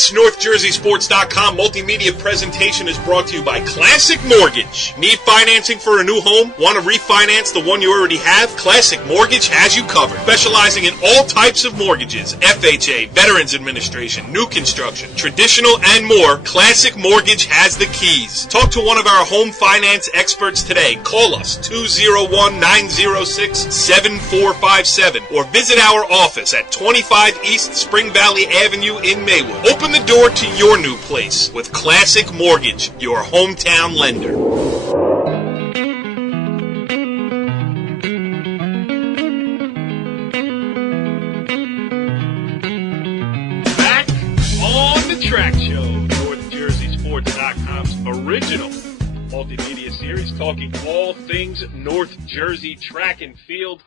This NorthJerseySports.com multimedia presentation is brought to you by Classic Mortgage. Need financing for a new home? Want to refinance the one you already have? Classic Mortgage has you covered. Specializing in all types of mortgages, FHA, Veterans Administration, new construction, traditional, and more, Classic Mortgage has the keys. Talk to one of our home finance experts today. Call us 201-906-7457 or visit our office at 25 East Spring Valley Avenue in Maywood. Open the door to your new place with Classic Mortgage, your hometown lender. Back on the track show, NorthJerseySports.com's original multimedia series talking all things North Jersey track and field.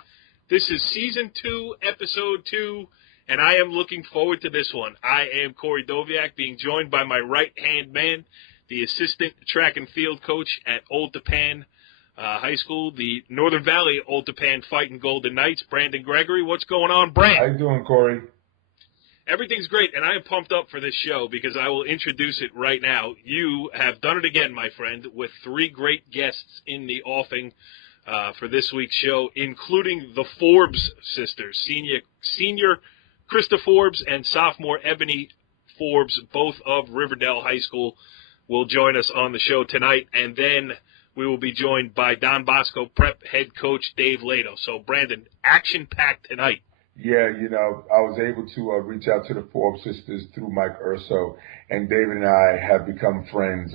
This is Season 2, Episode 2. And I am looking forward to this one. I am Cory Doviak, being joined by my right-hand man, the assistant track and field coach at Old Tappan High School, the Northern Valley Old Tappan Fighting Golden Knights, Brandon Gregory. What's going on, Brand? How you doing, Cory? Everything's great, and I am pumped up for this show because I will introduce it right now. You have done it again, my friend, with 3 great guests in the offing for this week's show, including the Forbes sisters, senior Krista Forbes and sophomore Ebony Forbes, both of Riverdale High School, will join us on the show tonight. And then we will be joined by Don Bosco Prep head coach Dave Lado. So, Brandon, action-packed tonight. Yeah, I was able to reach out to the Forbes sisters through Mike Urso, and David and I have become friends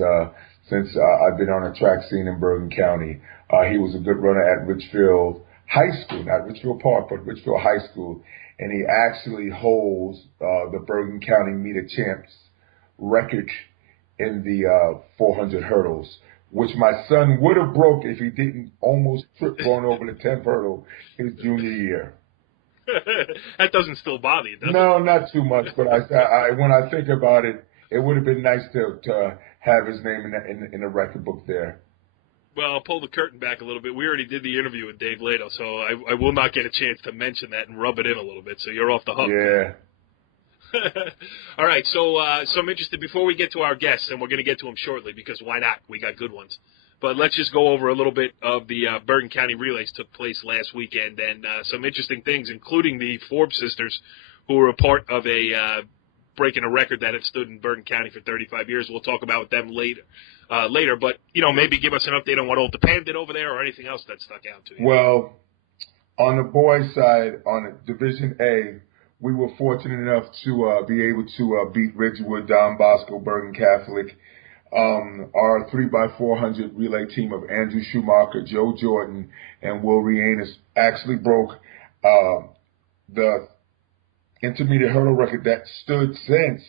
since I've been on a track scene in Bergen County. He was a good runner at Richfield High School, not Richfield Park, but Richfield High School. And he actually holds the Bergen County Meter Champs record in the 400 hurdles, which my son would have broke if he didn't almost trip going over the 10th hurdle his junior year. That doesn't still bother you, does it? No, not too much. But I when I think about it, it would have been nice to have his name in the record book there. Well, I'll pull the curtain back a little bit. We already did the interview with Dave Lado, so I will not get a chance to mention that and rub it in a little bit, so you're off the hook. Yeah. All right, so I'm interested, before we get to our guests, and we're going to get to them shortly, because why not? We got good ones. But let's just go over a little bit of the Bergen County relays took place last weekend, and some interesting things, including the Forbes sisters, who were a part of breaking a record that had stood in Bergen County for 35 years. We'll talk about them later. But, maybe give us an update on what Old Tappan did over there or anything else that stuck out to you. Well, on the boys' side, on Division A, we were fortunate enough to be able to beat Ridgewood, Don Bosco, Bergen Catholic. Our 3x400 relay team of Andrew Schumacher, Joe Jordan, and Will Reines actually broke the intermediate hurdle record that stood since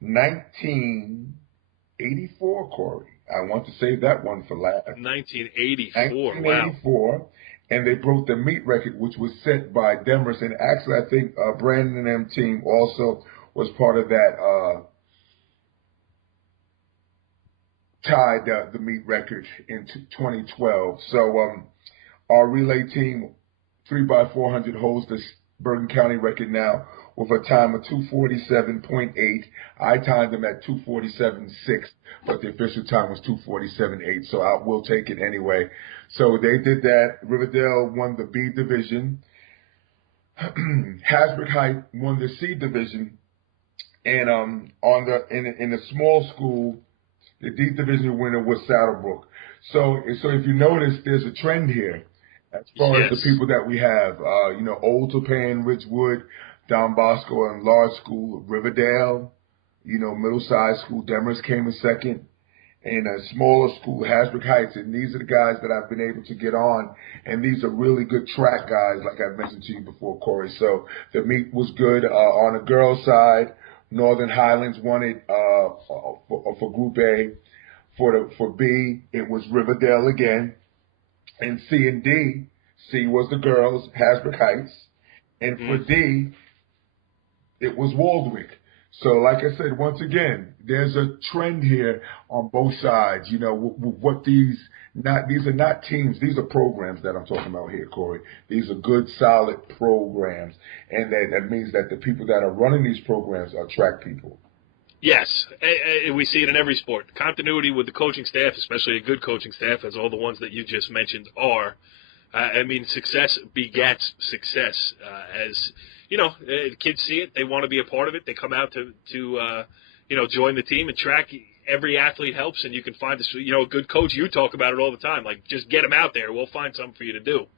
1984, Cory. I want to save that one for last. 1984, 1984, wow. And they broke the meet record, which was set by Demers. And actually, I think Brandon and them team also was part of that, tied the meet record in 2012. So our relay team, 3x400, holds the Bergen County record now with a time of 2:47.8. I timed them at 2:47.6, but the official time was 2:47.8, so I will take it anyway. So they did that. Riverdale won the B division. Hasbrook Heights won the C division. And in the small school, the D division winner was Saddlebrook. So if you notice, there's a trend here as far as the people that we have. Old Tappan, Ridgewood, Don Bosco and large school, Riverdale, middle-sized school, Demers came in second, and a smaller school, Hasbrook Heights. And these are the guys that I've been able to get on, and these are really good track guys, like I mentioned to you before, Cory. So the meet was good. On the girls' side, Northern Highlands won it for Group A. For B, it was Riverdale again. And C and D, C was the girls, Hasbrook Heights. And for D, it was Waldwick. So, like I said, once again, there's a trend here on both sides. What these are not teams. These are programs that I'm talking about here, Cory. These are good, solid programs. And that means that the people that are running these programs are track people. Yes, we see it in every sport. Continuity with the coaching staff, especially a good coaching staff, as all the ones that you just mentioned are. I mean, success begets success. As you know, kids see it, they want to be a part of it. They come out to join the team and track. Every athlete helps, and you can find a good coach. You talk about it all the time. Like, just get them out there. We'll find something for you to do.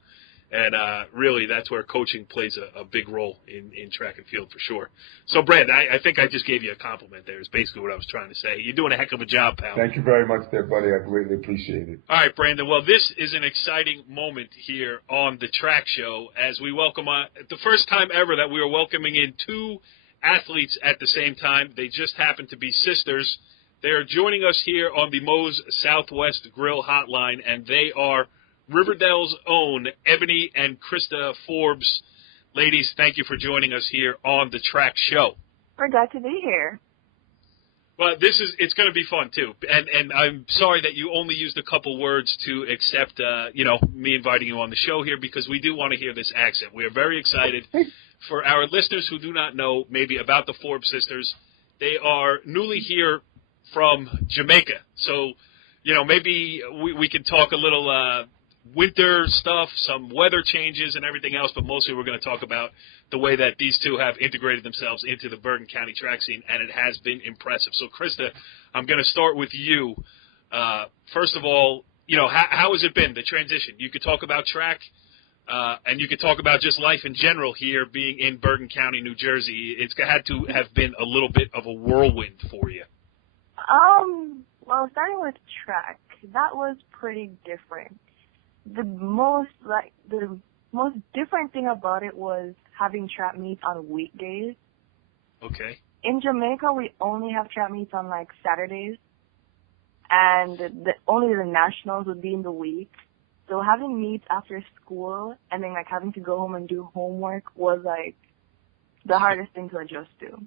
And really, that's where coaching plays a big role in track and field for sure. So, Brad, I think I just gave you a compliment there is basically what I was trying to say. You're doing a heck of a job, pal. Thank you very much there, buddy. I greatly appreciate it. All right, Brandon. Well, this is an exciting moment here on the track show as we welcome the first time ever that we are welcoming in two athletes at the same time. They just happen to be sisters. They are joining us here on the Moe's Southwest Grill Hotline, and they are Riverdale's own Ebony and Krista Forbes. Ladies, thank you for joining us here on the track show. We're glad to be here. Well, it's going to be fun too, and I'm sorry that you only used a couple words to accept, me inviting you on the show here because we do want to hear this accent. We are very excited. For our listeners who do not know maybe about the Forbes sisters, they are newly here from Jamaica, so maybe we can talk a little. Winter stuff, some weather changes and everything else, but mostly we're going to talk about the way that these two have integrated themselves into the Bergen County track scene, and it has been impressive. So, Krista, I'm going to start with you. First of all, how has it been, the transition? You could talk about track, and you could talk about just life in general here being in Bergen County, New Jersey. It's had to have been a little bit of a whirlwind for you. Well, starting with track, that was pretty different. The most different thing about it was having trap meets on weekdays. Okay. In Jamaica, we only have trap meets on Saturdays, and only the nationals would be in the week. So having meets after school and then having to go home and do homework was the hardest thing to adjust to.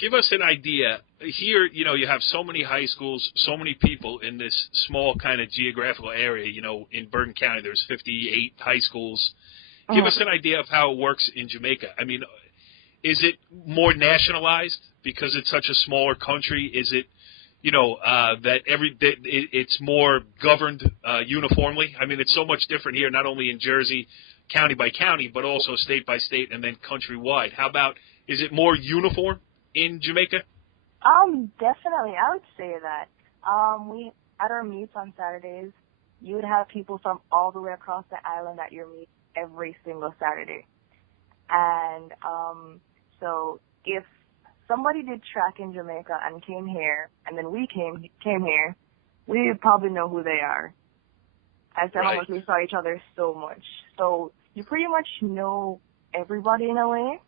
Give us an idea. Here, you have so many high schools, so many people in this small kind of geographical area. In Bergen County, there's 58 high schools. Give us an idea of how it works in Jamaica. I mean, is it more nationalized because it's such a smaller country? Is it, it's more governed uniformly? I mean, it's so much different here, not only in Jersey, county by county, but also state by state and then countrywide. How about, is it more uniform in Jamaica? Definitely. I would say that. We at our meets on Saturdays, you would have people from all the way across the island at your meet every single Saturday. And so if somebody did track in Jamaica and came here, and then we came here, we would probably know who they are. As to how much we saw each other so much. So you pretty much know everybody in a way.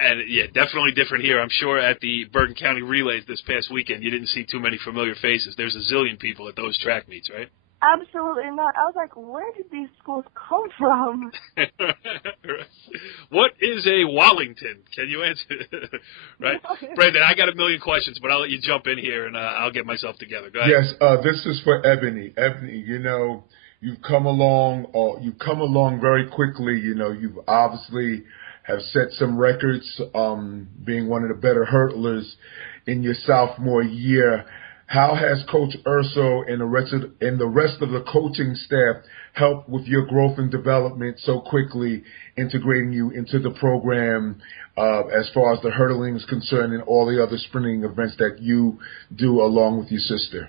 And, yeah, definitely different here. I'm sure at the Bergen County Relays this past weekend, you didn't see too many familiar faces. There's a zillion people at those track meets, right? Absolutely not. I was like, where did these schools come from? What is a Wallington? Can you answer? Right? Brandon, I got a million questions, but I'll let you jump in here, and I'll get myself together. Go ahead. Yes, this is for Ebony. Ebony, you've come along very quickly. You've obviously have set some records, being one of the better hurdlers in your sophomore year. How has Coach Urso and the rest of the coaching staff helped with your growth and development so quickly, integrating you into the program as far as the hurdling is concerned and all the other sprinting events that you do along with your sister?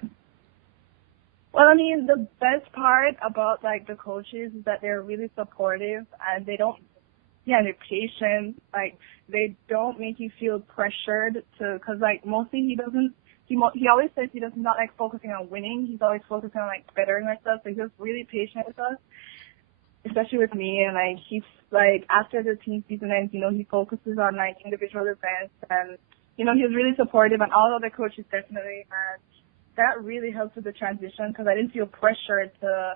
Well, I mean, the best part about the coaches is that they're really supportive and they're patient. They don't make you feel pressured because mostly he always says he does not focusing on winning. He's always focusing on bettering ourselves. So he's really patient with us, especially with me. And he's after the team season ends, he focuses on individual events, and he was really supportive, and all other coaches definitely. And that really helped with the transition because I didn't feel pressured to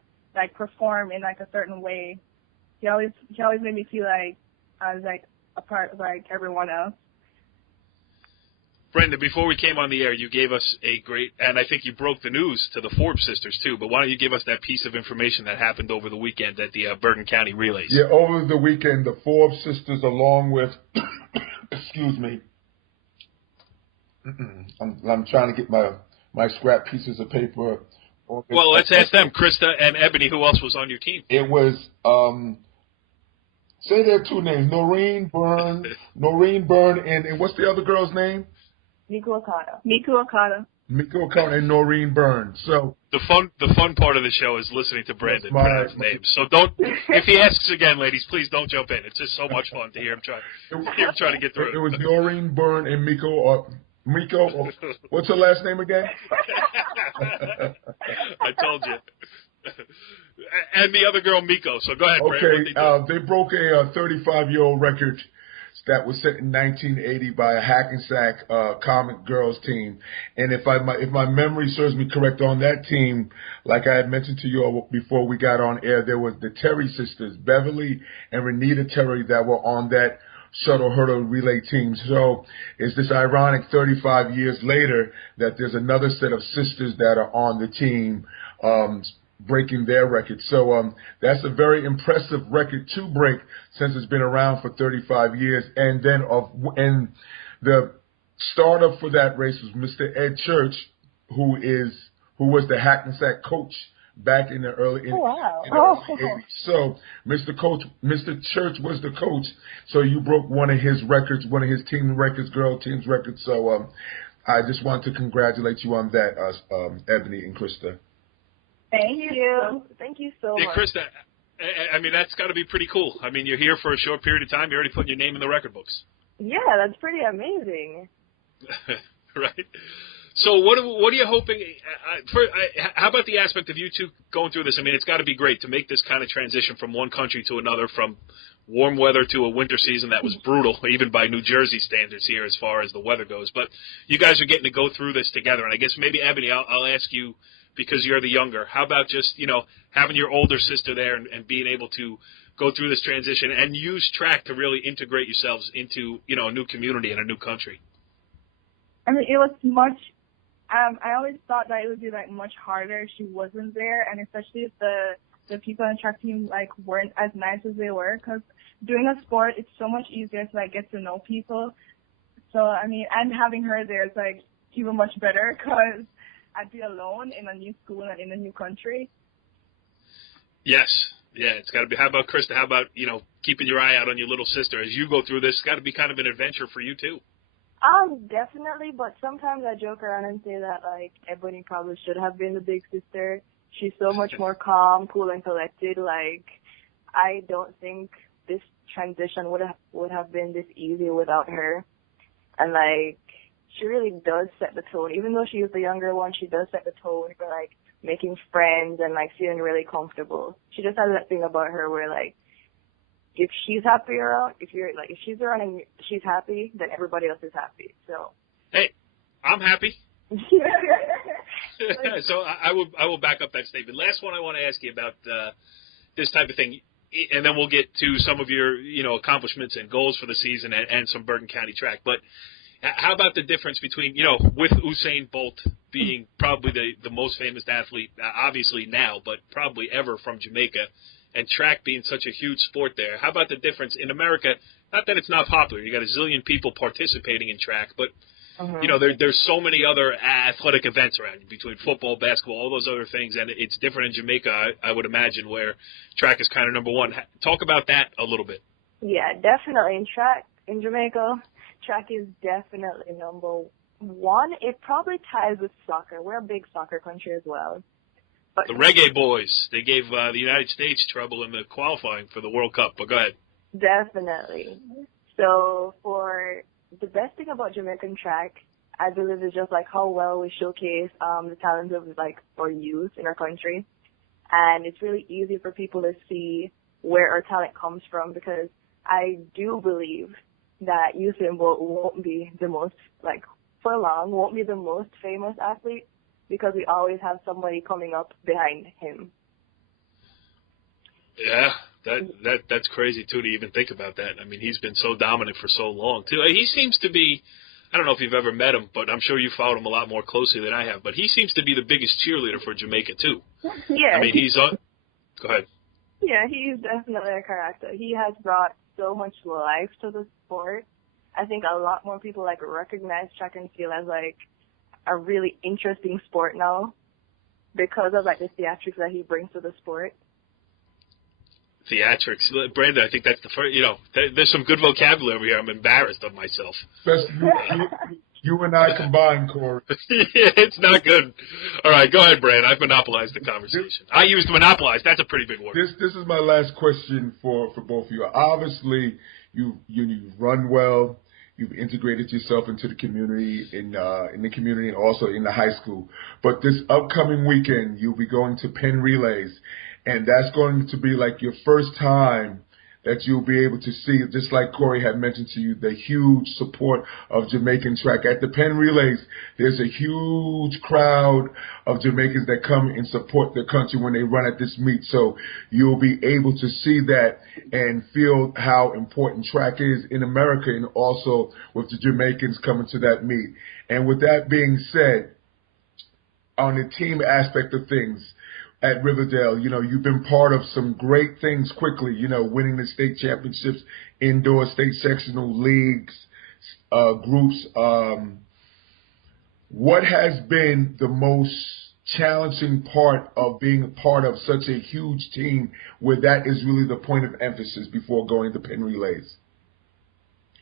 perform in a certain way. He always made me feel I was a part of everyone else. Brenda, before we came on the air, you gave us a great, and I think you broke the news to the Forbes sisters too, but why don't you give us that piece of information that happened over the weekend at the Bergen County Relays? Yeah, over the weekend, the Forbes sisters, along with, I'm trying to get my scrap pieces of paper. Well, let's ask them, Krista and Ebony. Who else was on your team? It was say their two names: Noreen Byrne, and what's the other girl's name? Miku Okada, and Noreen Byrne. So the fun part of the show is listening to Brandon pronounce names. So don't. If he asks again, ladies, please don't jump in. It's just so much fun to hear him try to get through it. It was Noreen Byrne and Miko. What's her last name again? I told you. And the other girl, Miko. So go ahead, Okay, Brandon. they broke a 35-year-old record that was set in 1980 by a Hackensack comic girls team. And if my memory serves me correct, on that team, like I had mentioned to you all before we got on air, there was the Terry sisters, Beverly and Renita Terry, that were on that shuttle hurdle relay team. So it's this ironic 35 years later that there's another set of sisters that are on the team breaking their record. So that's a very impressive record to break since it's been around for 35 years. And then and the starter for that race was Mr. Ed Church, who was the Hackensack coach back in the early 80s. So Mr. Church was the coach. So you broke one of his records, one of his team records, girl team's records. So I just want to congratulate you on that, Ebony and Krista. Thank you. Thank you so much. Krista, I mean, that's got to be pretty cool. I mean, you're here for a short period of time. You're already putting your name in the record books. Yeah, that's pretty amazing. Right? So what are you hoping? How about the aspect of you two going through this? I mean, it's got to be great to make this kind of transition from one country to another, from warm weather to a winter season that was brutal, even by New Jersey standards here as far as the weather goes. But you guys are getting to go through this together. And I guess maybe, Ebony, I'll ask you, because you're the younger, how about just, having your older sister there and being able to go through this transition and use track to really integrate yourselves into, a new community and a new country? I mean, it was much. I always thought that it would be much harder if she wasn't there, and especially if the people on the track team weren't as nice as they were. Because doing a sport, it's so much easier to get to know people. So I mean, and having her there is even much better, because I'd be alone in a new school and in a new country. Yes. Yeah, it's got to be. How about, Krista? How about, keeping your eye out on your little sister as you go through this? It's got to be kind of an adventure for you, too. Definitely, but sometimes I joke around and say that, Ebony probably should have been the big sister. She's so much more calm, cool, and collected. I don't think this transition would have been this easy without her. And, she really does set the tone. Even though she is the younger one, she does set the tone for, making friends and, feeling really comfortable. She just has that thing about her where, if she's happy around, if she's around and she's happy, then everybody else is happy. So. Hey, I'm happy. So I will back up that statement. Last one I want to ask you about this type of thing, and then we'll get to some of your accomplishments and goals for the season and some Bergen County track. But how about the difference between with Usain Bolt being probably the most famous athlete, obviously now, but probably ever from Jamaica, and track being such a huge sport there? How about the difference in America? Not that it's not popular. You got a zillion people participating in track, but there's so many other athletic events around you, between football, basketball, all those other things, and it's different in Jamaica, I would imagine, where track is kind of number one. Talk about that a little bit. Yeah, definitely. In Jamaica, track is definitely number one. It probably ties with soccer. We're a big soccer country as well. But the Reggae Boys, they gave the United States trouble in the qualifying for the World Cup. But go ahead. Definitely. So for the best thing about Jamaican track, I believe, is just how well we showcase the talents of our youth in our country. And it's really easy for people to see where our talent comes from, because I do believe that Usain Bolt won't be the most, for long, won't be the most famous athlete, because we always have somebody coming up behind him. Yeah, that's crazy, too, to even think about that. I mean, he's been so dominant for so long, too. He seems to be, I don't know if you've ever met him, but I'm sure you followed him a lot more closely than I have, but he seems to be the biggest cheerleader for Jamaica, too. Yeah. I mean, he's on. Go ahead. Yeah, he's definitely a character. He has brought so much life to the sport. I think a lot more people like recognize track and field as like a really interesting sport now because of like the theatrics that he brings to the sport. Theatrics, Brandon. I think that's the first. There's some good vocabulary over here. I'm embarrassed of myself. Especially you and I combined, Cory. It's not good. All right, go ahead, Brandon. I've monopolized the conversation. I used monopolize. That's a pretty big word. This is my last question for both of you. Obviously, you run well. You've integrated yourself into the community in the community and also in the high school. But this upcoming weekend, you'll be going to Penn Relays. And that's going to be like your first time that you'll be able to see, just like Cory had mentioned to you, the huge support of Jamaican track. At the Penn Relays, there's a huge crowd of Jamaicans that come and support their country when they run at this meet. So you'll be able to see that and feel how important track is in America and also with the Jamaicans coming to that meet. And with that being said, on the team aspect of things, at Riverdale, you've been part of some great things quickly, winning the state championships, indoor state sectional leagues, groups. What has been the most challenging part of being a part of such a huge team where that is really the point of emphasis before going to Penn Relays?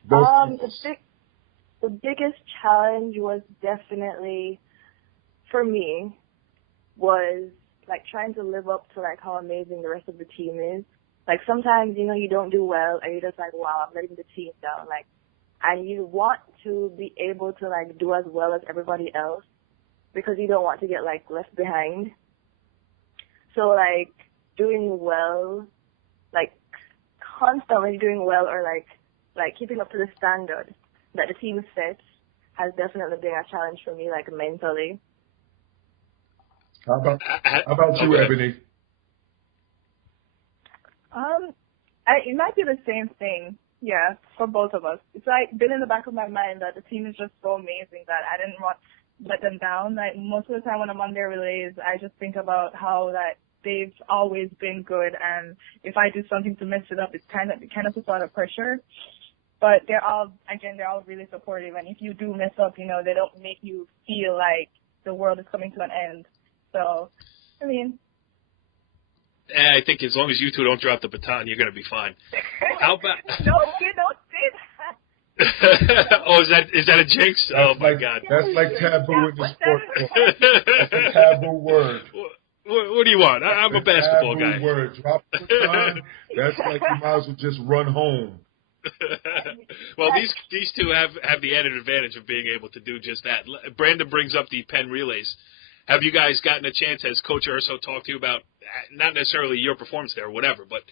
The biggest challenge was definitely, for me, was like trying to live up to like how amazing the rest of the team is. Like sometimes, you don't do well and you're just like, wow, I'm letting the team down. Like, and you want to be able to like do as well as everybody else because you don't want to get like left behind. So like doing well, like constantly doing well or like keeping up to the standard that the team sets has definitely been a challenge for me, like mentally. How about you, Ebony? It might be the same thing, yeah, for both of us. It's like been in the back of my mind that the team is just so amazing that I didn't want to let them down. Like most of the time when I'm on their relays, I just think about how that they've always been good, and if I do something to mess it up, it kind of puts a lot of pressure. But they're all really supportive, and if you do mess up, they don't make you feel like the world is coming to an end. So, I mean. I think as long as you two don't drop the baton, you're going to be fine. How about... Don't say that. Oh, is that a jinx? Oh, my God. That's like taboo in the sport. That's a taboo word. What do you want? I'm a basketball guy. Taboo word. Drop the baton. That's like you might as well just run home. Well, these two have the added advantage of being able to do just that. Brandon brings up the Penn Relays. Have you guys gotten a chance, has Coach Urso talked to you about, not necessarily your performance there or whatever, but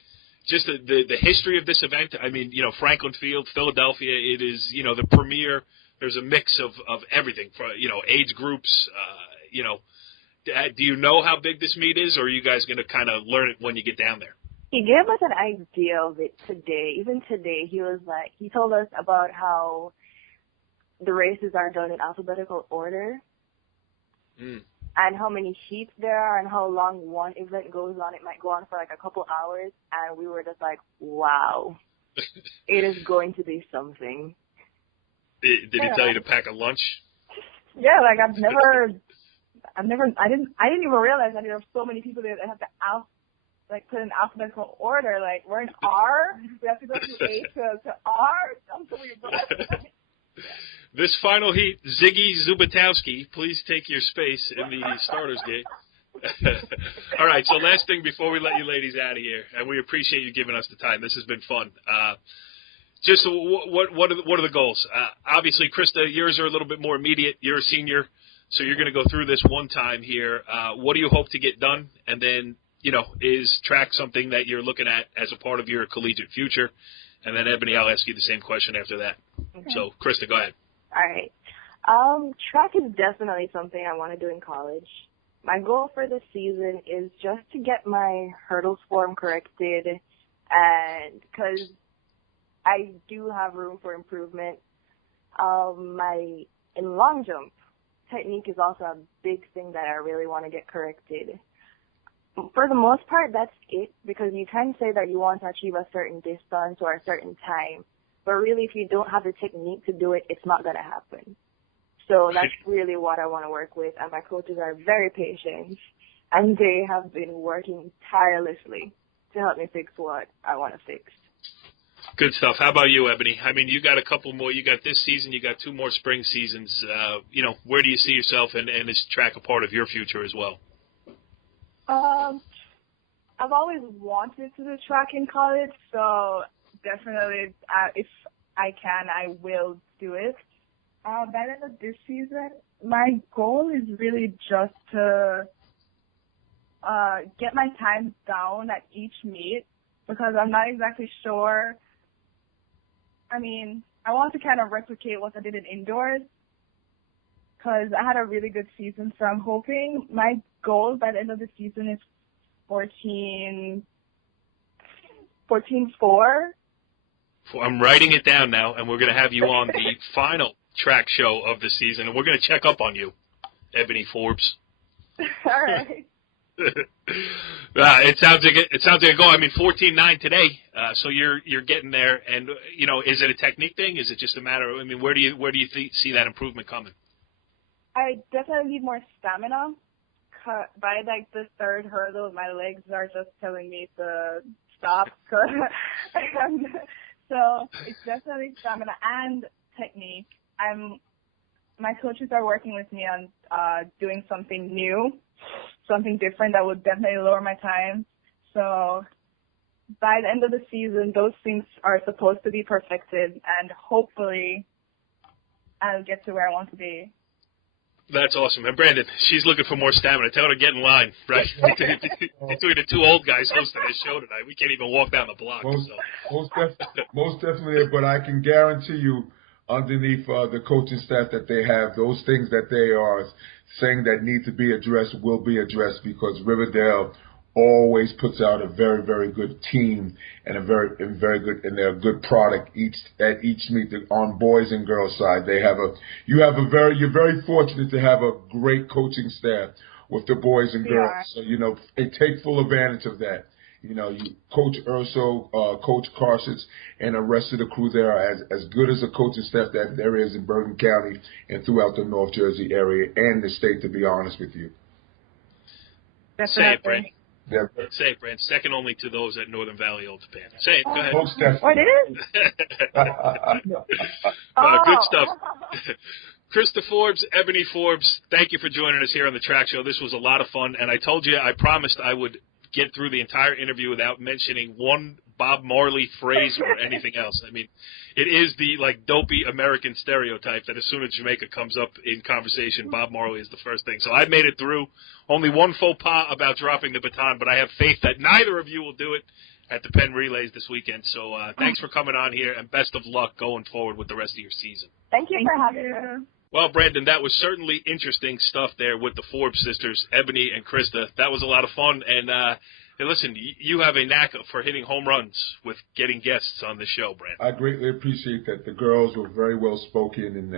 just the history of this event? I mean, Franklin Field, Philadelphia, it is, the premier. There's a mix of everything, for, age groups. Do you know how big this meet is, or are you guys going to kind of learn it when you get down there? He gave us an idea of it today. Even today, he told us about how the races are done in alphabetical order. And how many heats there are and how long one event goes on. It might go on for like a couple hours, and we were just like, wow, it is going to be something. Did he tell you to pack a lunch? Yeah, like I didn't even realize that there are so many people there that have to put in alphabetical order. Like we're in R, we have to go from A to R. Something weird. This final heat, Ziggy Zubatowski, please take your space in the starters gate. All right, so last thing before we let you ladies out of here, and we appreciate you giving us the time. This has been fun. Just what are the goals? Obviously, Krista, yours are a little bit more immediate. You're a senior, so you're going to go through this one time here. What do you hope to get done? And then, is track something that you're looking at as a part of your collegiate future? And then, Ebony, I'll ask you the same question after that. Okay. So, Krista, go ahead. All right. Track is definitely something I want to do in college. My goal for this season is just to get my hurdles form corrected, and because I do have room for improvement. In long jump, technique is also a big thing that I really want to get corrected. For the most part, that's it, because you can say that you want to achieve a certain distance or a certain time, But really, if you don't have the technique to do it, it's not going to happen. So that's really what I want to work with. And my coaches are very patient, and they have been working tirelessly to help me fix what I want to fix. Good stuff. How about you, Ebony? I mean, you got a couple more. You got this season. You got 2 more spring seasons. Where do you see yourself, and is track a part of your future as well? I've always wanted to do track in college, so definitely, if I can, I will do it. By the end of this season, my goal is really just to get my time down at each meet, because I'm not exactly sure. I mean, I want to kind of replicate what I did in indoors, because I had a really good season, so I'm hoping my goal by the end of the season is 14-4. I'm writing it down now, and we're going to have you on the final track show of the season, and we're going to check up on you, Ebony Forbes. All right. It sounds like a goal. I mean, 14-9 today, so you're getting there. And is it a technique thing? Is it just a matter of? I mean, where do you see that improvement coming? I definitely need more stamina. By the third hurdle, my legs are just telling me to stop. So it's definitely stamina and technique. My coaches are working with me on doing something new, something different that would definitely lower my time. So by the end of the season, those things are supposed to be perfected, and hopefully I'll get to where I want to be. That's awesome. And Brandon, she's looking for more stamina. Tell her to get in line, right? Between the 2 old guys hosting this show tonight, we can't even walk down the block. Most definitely, but I can guarantee you, underneath the coaching staff that they have, those things that they are saying that need to be addressed will be addressed, because Riverdale always puts out a very, very good team and they're a good product at each meet on boys and girls side. You're very fortunate to have a great coaching staff with the boys and girls. So they take full advantage of that. You Coach Urso, Coach Carson, and the rest of the crew there are as good as a coaching staff that there is in Bergen County and throughout the North Jersey area and the state, to be honest with you. Say it, Brent. Say it, Brent. Second only to those at Northern Valley Old Japan. Say it. Go ahead. Most definitely. What is? Good stuff. Krista Forbes, Ebony Forbes, thank you for joining us here on the Track Show. This was a lot of fun, and I told you, I promised I would get through the entire interview without mentioning one Bob Marley phrase or anything else. I mean, it is the dopey American stereotype that as soon as Jamaica comes up in conversation, Bob Marley is the first thing. So I made it through. Only one faux pas about dropping the baton, but I have faith that neither of you will do it at the Penn Relays this weekend. So thanks for coming on here, and best of luck going forward with the rest of your season. Thank you for having me. Well, Brandon, that was certainly interesting stuff there with the Forbes sisters, Ebony and Krista. That was a lot of fun. And hey, listen, you have a knack for hitting home runs with getting guests on the show, Brandon. I greatly appreciate that. The girls were very well spoken, and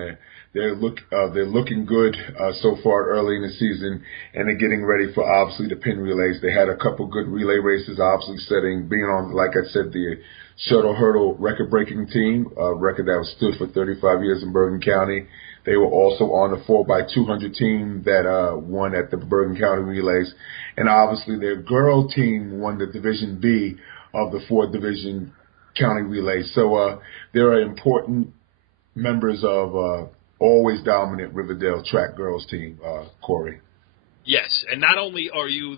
they're looking good so far early in the season, and they're getting ready for obviously the Penn Relays. They had a couple good relay races, obviously being on, like I said, the shuttle hurdle record-breaking team, a record that was stood for 35 years in Bergen County. They were also on the 4x200 team that won at the Bergen County Relays. And obviously their girl team won the Division B of the 4-division county relays. So they're important members of always dominant Riverdale track girls team, Cory. Yes, and not only are you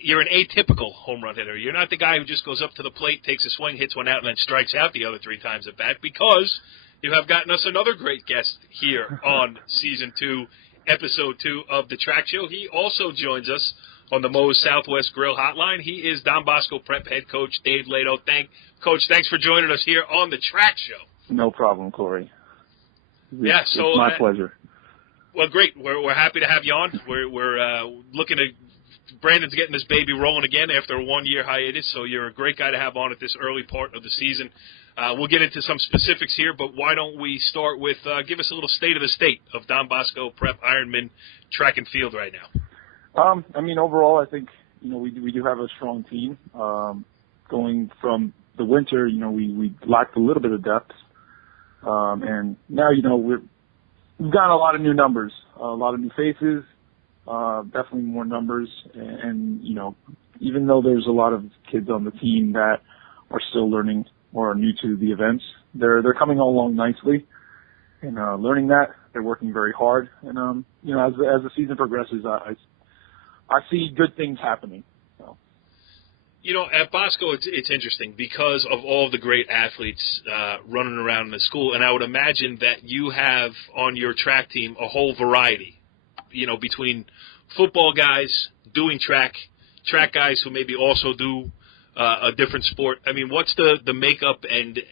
you're an atypical home run hitter. You're not the guy who just goes up to the plate, takes a swing, hits one out, and then strikes out the other 3 times at bat, because you have gotten us another great guest here on Season 2, Episode 2 of The Track Show. He also joins us on the Moe's Southwest Grill Hotline. He is Don Bosco Prep head coach David Lado. Coach, thanks for joining us here on The Track Show. No problem, Cory. It's my pleasure. Well, great. We're happy to have you on. We're looking to Brandon's getting this baby rolling again after a 1-year hiatus, so you're a great guy to have on at this early part of the season. We'll get into some specifics here, but why don't we start with give us a little state of the state of Don Bosco Prep Ironman track and field right now. Overall, I think we do have a strong team. Going from the winter, we lacked a little bit of depth. And now, we've gotten a lot of new numbers, a lot of new faces, definitely more numbers. And, even though there's a lot of kids on the team that are still learning or are new to the events, they're coming along nicely and learning that. They're working very hard. And, as the season progresses, I see good things happening. So. At Bosco, it's interesting because of all the great athletes running around in the school, and I would imagine that you have on your track team a whole variety, between football guys doing track guys who maybe also do a different sport. I mean, what's the makeup and,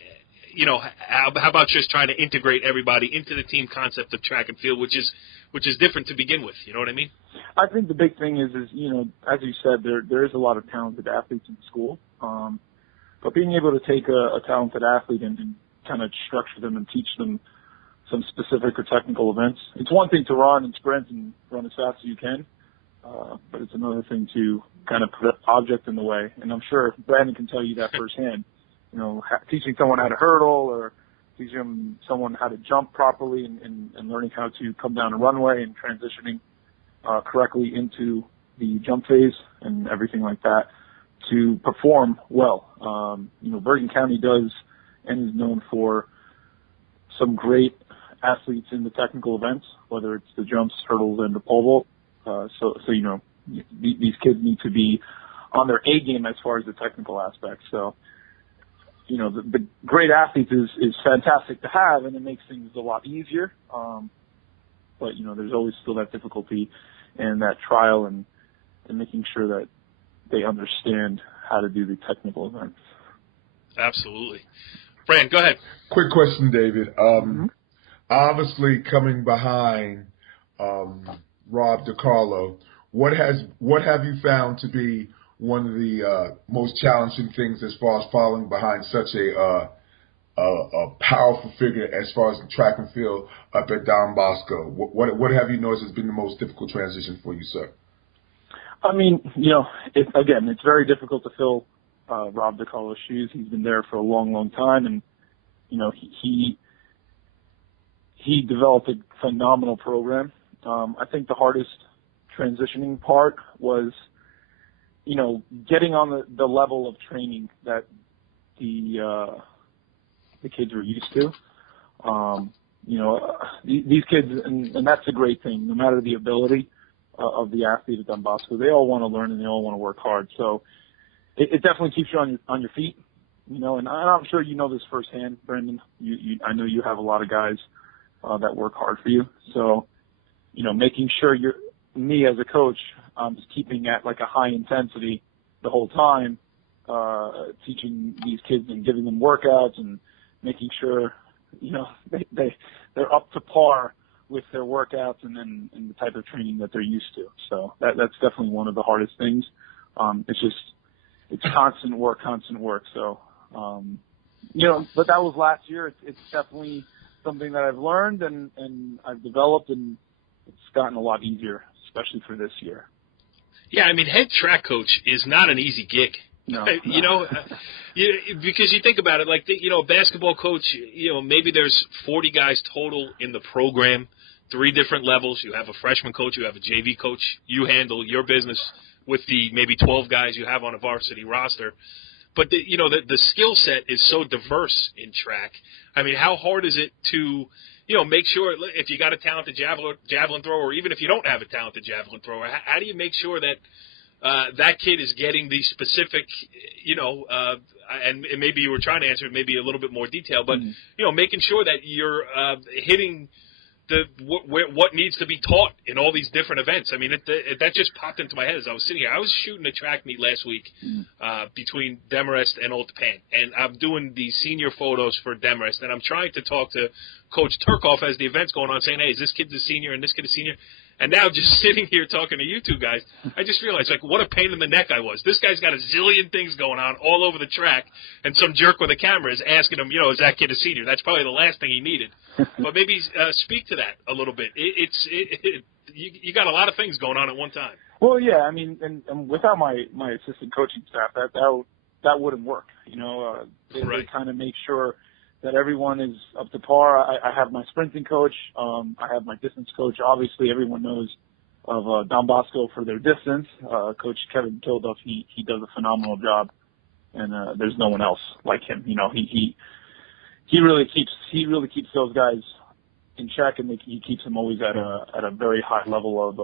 how about just trying to integrate everybody into the team concept of track and field, which is different to begin with, you know what I mean? I think the big thing is as you said, there is a lot of talented athletes in the school. But being able to take a talented athlete and kind of structure them and teach them some specific or technical events. It's one thing to run and sprint and run as fast as you can, but it's another thing to kind of put an object in the way. And I'm sure Brandon can tell you that firsthand. Teaching someone how to hurdle or teaching someone how to jump properly and learning how to come down a runway and transitioning correctly into the jump phase and everything like that to perform well. Bergen County does and is known for some great athletes in the technical events, whether it's the jumps, hurdles, and the pole vault. So these kids need to be on their A game as far as the technical aspects. So, the great athletes is fantastic to have, and it makes things a lot easier. But, there's always still that difficulty and that trial and making sure that they understand how to do the technical events. Absolutely. Fran, go ahead. Quick question, David. Obviously, coming behind Rob DiCarlo, what have you found to be one of the most challenging things as far as following behind such a powerful figure as far as the track and field up at Don Bosco? What have you noticed has been the most difficult transition for you, sir? I mean, it's very difficult to fill Rob DiCarlo's shoes. He's been there for a long, long time, and he developed a phenomenal program. I think the hardest transitioning part was, getting on the level of training that the kids were used to. These kids, and that's a great thing, no matter the ability of the athlete at Don Bosco, they all want to learn and they all want to work hard. So it definitely keeps you on your feet, and I'm sure you know this firsthand, Brendan. I know you have a lot of guys that work hard for you. So, making sure me as a coach, just keeping at like a high intensity the whole time, teaching these kids and giving them workouts and making sure, they're up to par with their workouts and the type of training that they're used to. So that's definitely one of the hardest things. It's constant work. So, but that was last year. It's definitely something that I've learned and I've developed, and it's gotten a lot easier, especially for this year. Yeah, I mean, head track coach is not an easy gig. No. Because you think about it, like, a basketball coach, maybe there's 40 guys total in the program, 3 different levels. You have a freshman coach, you have a JV coach. You handle your business with the maybe 12 guys you have on a varsity roster. But, the skill set is so diverse in track. I mean, how hard is it to, make sure if you got a talented javelin thrower, or even if you don't have a talented javelin thrower, how do you make sure that that kid is getting the specific, and maybe you were trying to answer it maybe a little bit more detail, but, making sure that you're hitting what needs to be taught in all these different events. I mean, that just popped into my head as I was sitting here. I was shooting a track meet last week between Demarest and Old Japan, and I'm doing the senior photos for Demarest, and I'm trying to talk to Coach Turkoff as the event's going on, saying, hey, is this kid a senior and this kid a senior? And now just sitting here talking to you two guys, I just realized, what a pain in the neck I was. This guy's got a zillion things going on all over the track, and some jerk with a camera is asking him, is that kid a senior? That's probably the last thing he needed. But maybe speak to that a little bit. You got a lot of things going on at one time. Well, yeah, I mean, and without my assistant coaching staff, that wouldn't work. They kind of make sure that everyone is up to par. I have my sprinting coach. I have my distance coach. Obviously, everyone knows of Don Bosco for their distance. Coach Kevin Kilduff, he does a phenomenal job, and there's no one else like him. He really keeps those guys in check, and he keeps them always at a very high level of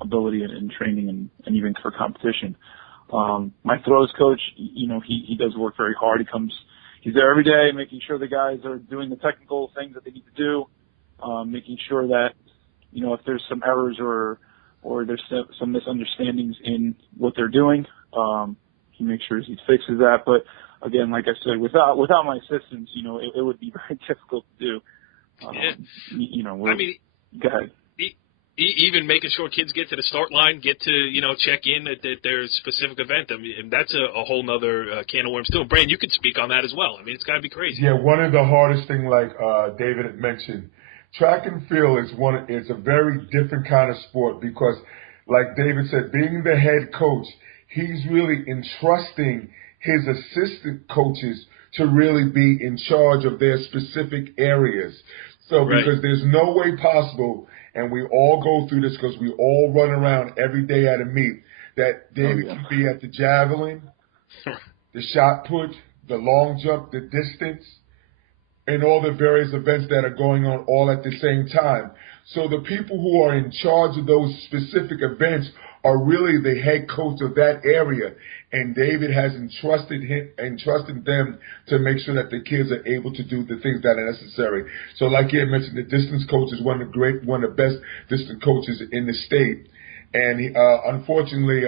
ability and training and even for competition. My throws coach, he does work very hard. He's there every day, making sure the guys are doing the technical things that they need to do, making sure that, if there's some errors or there's some misunderstandings in what they're doing, he makes sure he fixes that. But again, like I said, without my assistance, it would be very difficult to do. Go ahead. Even making sure kids get to the start line, get to, check in at their specific event. I mean, that's a whole nother can of worms too. Brand, you could speak on that as well. I mean, it's got to be crazy. Yeah, one of the hardest thing, like David had mentioned, track and field is a very different kind of sport because, like David said, being the head coach, he's really entrusting his assistant coaches to really be in charge of their specific areas. So because there's no way possible, and we all go through this because we all run around every day at a meet, that David can be at the javelin, the shot put, the long jump, the distance, and all the various events that are going on all at the same time. So the people who are in charge of those specific events are really the head coach of that area. And David has entrusted them to make sure that the kids are able to do the things that are necessary. So like you had mentioned, the distance coach is one of the best distance coaches in the state. And unfortunately,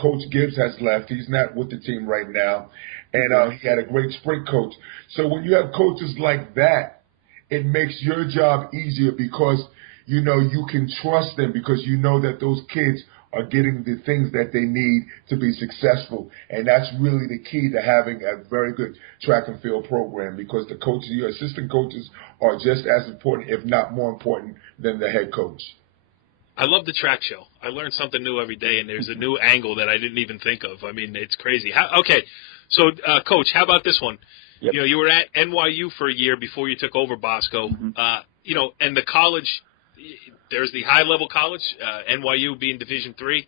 Coach Gibbs has left. He's not with the team right now. And he had a great sprint coach. So when you have coaches like that, it makes your job easier because, you can trust them because you know that those kids are getting the things that they need to be successful. And that's really the key to having a very good track and field program because the coaches, your assistant coaches, are just as important, if not more important, than the head coach. I love the track show. I learn something new every day, and there's a new angle that I didn't even think of. I mean, it's crazy. So, Coach, how about this one? Yep. You were at NYU for a year before you took over Bosco. Mm-hmm. And the college, there's the high-level college, NYU being Division III.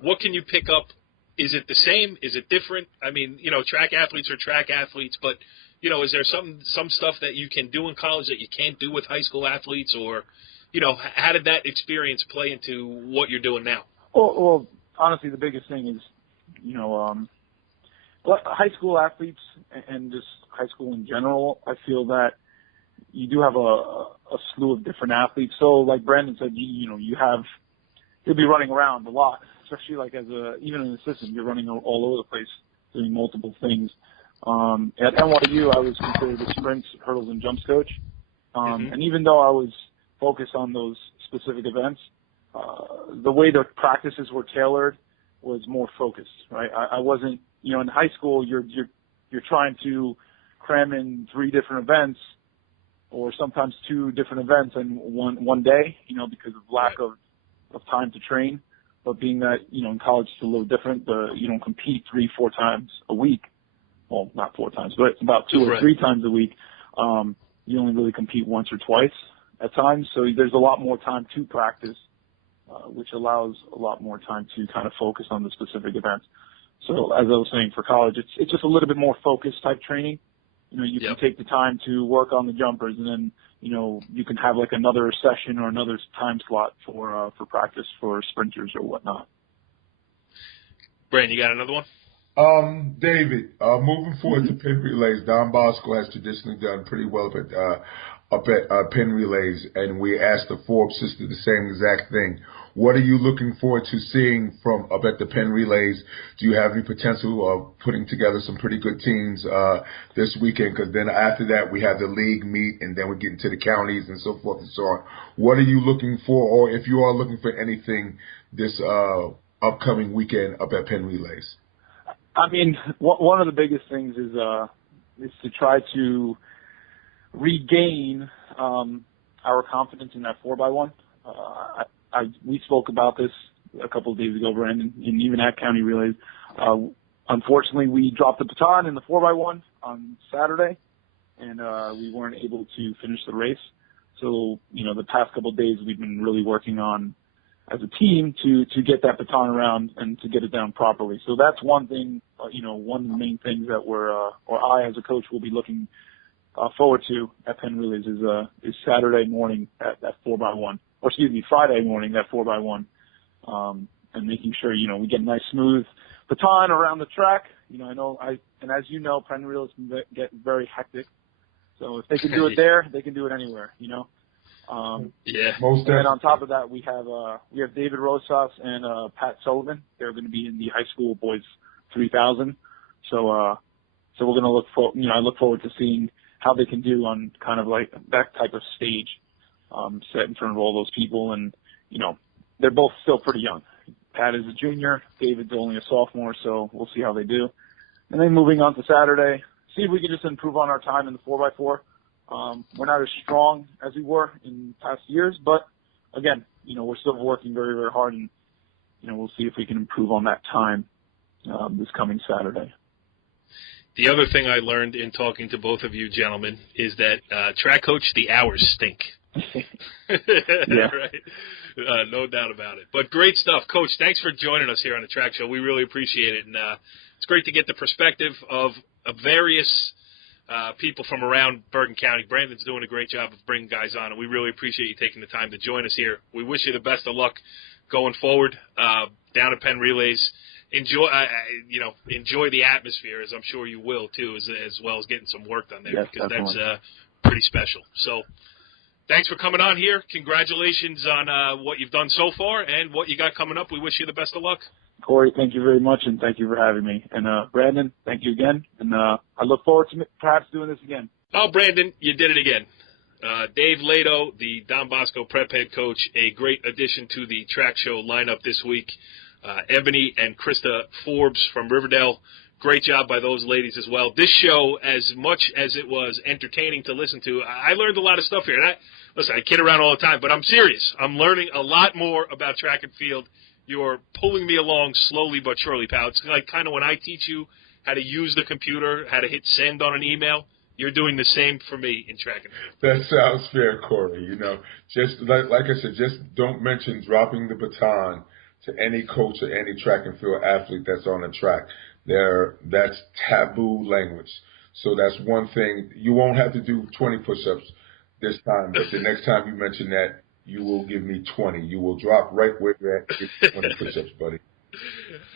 What can you pick up? Is it the same? Is it different? I mean, track athletes are track athletes, but, is there some stuff that you can do in college that you can't do with high school athletes? Or, how did that experience play into what you're doing now? Well, honestly, the biggest thing is, high school athletes and just high school in general, I feel that you do have a slew of different athletes. So like Brandon said, you'll be running around a lot, especially like even an assistant, you're running all over the place doing multiple things. At NYU, I was considered a sprints, hurdles, and jumps coach. And even though I was focused on those specific events, the way the practices were tailored was more focused, right? I wasn't, in high school, you're trying to cram in 3 different events or sometimes 2 different events in one day, because of lack of time to train. But being that, in college it's a little different, you don't compete 3-4 times a week. Well, not 4 times, but about 2 or 3 times a week. You only really compete once or twice at times. So there's a lot more time to practice, which allows a lot more time to kind of focus on the specific events. So as I was saying, for college, it's just a little bit more focused type training. You can take the time to work on the jumpers, and then, you can have like another session or another time slot for practice for sprinters or whatnot. Brandon, you got another one? David, moving forward to pin relays, Don Bosco has traditionally done pretty well up at pin relays, and we asked the Forbes sister the same exact thing. What are you looking forward to seeing from up at the pin relays? Do you have any potential of putting together some pretty good teams this weekend? Because then after that, we have the league meet, and then we get into the counties and so forth and so on. What are you looking for, or if you are looking for anything this upcoming weekend up at pin relays? I mean, one of the biggest things is to try to regain our confidence in that 4x1. We spoke about this a couple of days ago, Brandon, and even at County Relays. unfortunately, we dropped the baton in the 4x1 on Saturday, and we weren't able to finish the race. So, the past couple of days we've been really working on as a team to get that baton around and to get it down properly. So that's one thing, one of the main things that I as a coach will be looking forward to at Penn Relays is Saturday morning at 4x1, or Friday morning at 4x1, and making sure, we get a nice smooth baton around the track. And as you know, Penn Relays can get very hectic. So if they can do it there, they can do it anywhere, Yeah. Most and then on top of that, we have David Rosas and Pat Sullivan. They're going to be in the high school boys 3000. So we're going to I look forward to seeing how they can do on kind of like that type of stage, set in front of all those people. And, they're both still pretty young. Pat is a junior. David's only a sophomore, so we'll see how they do. And then moving on to Saturday, see if we can just improve on our time in the 4x4. We're not as strong as we were in past years, but again, we're still working very, very hard, and, we'll see if we can improve on that time this coming Saturday. The other thing I learned in talking to both of you gentlemen is that track coach, the hours stink. Yeah. Right. No doubt about it. But great stuff. Coach, thanks for joining us here on the Track Show. We really appreciate it. And it's great to get the perspective of various people from around Bergen County. Brandon's doing a great job of bringing guys on, and we really appreciate you taking the time to join us here. We wish you the best of luck going forward down at Penn Relays. Enjoy the atmosphere, as I'm sure you will, too, as well as getting some work done there, yes, because definitely. That's pretty special. So thanks for coming on here. Congratulations on what you've done so far and what you got coming up. We wish you the best of luck. Cory, thank you very much, and thank you for having me. And Brandon, thank you again. And I look forward to perhaps doing this again. Oh, Brandon, you did it again. Dave Lado, the Don Bosco Prep head coach, a great addition to the Track Show lineup this week. Ebony and Krista Forbes from Riverdale. Great job by those ladies as well. This show, as much as it was entertaining to listen to, I learned a lot of stuff here. And I kid around all the time, but I'm serious. I'm learning a lot more about track and field. You're pulling me along slowly but surely, pal. It's like kind of when I teach you how to use the computer, how to hit send on an email, you're doing the same for me in track and field. That sounds fair, Cory. Just like I said, just don't mention dropping the baton to any coach or any track and field athlete that's on the track. That's taboo language. So that's one thing. You won't have to do 20 push-ups this time, but the next time you mention that, you will give me 20. You will drop right where you're at, give me 20 push-ups, buddy.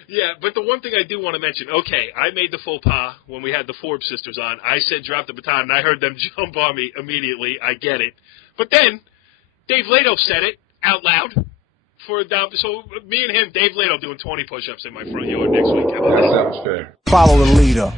Yeah, but the one thing I do want to mention, okay, I made the faux pas when we had the Forbes sisters on. I said drop the baton, and I heard them jump on me immediately. I get it. But then Dave Lado said it out loud. So me and him, Dave Lado, doing 20 push-ups in my front yard next week. That sounds fair. Follow the leader.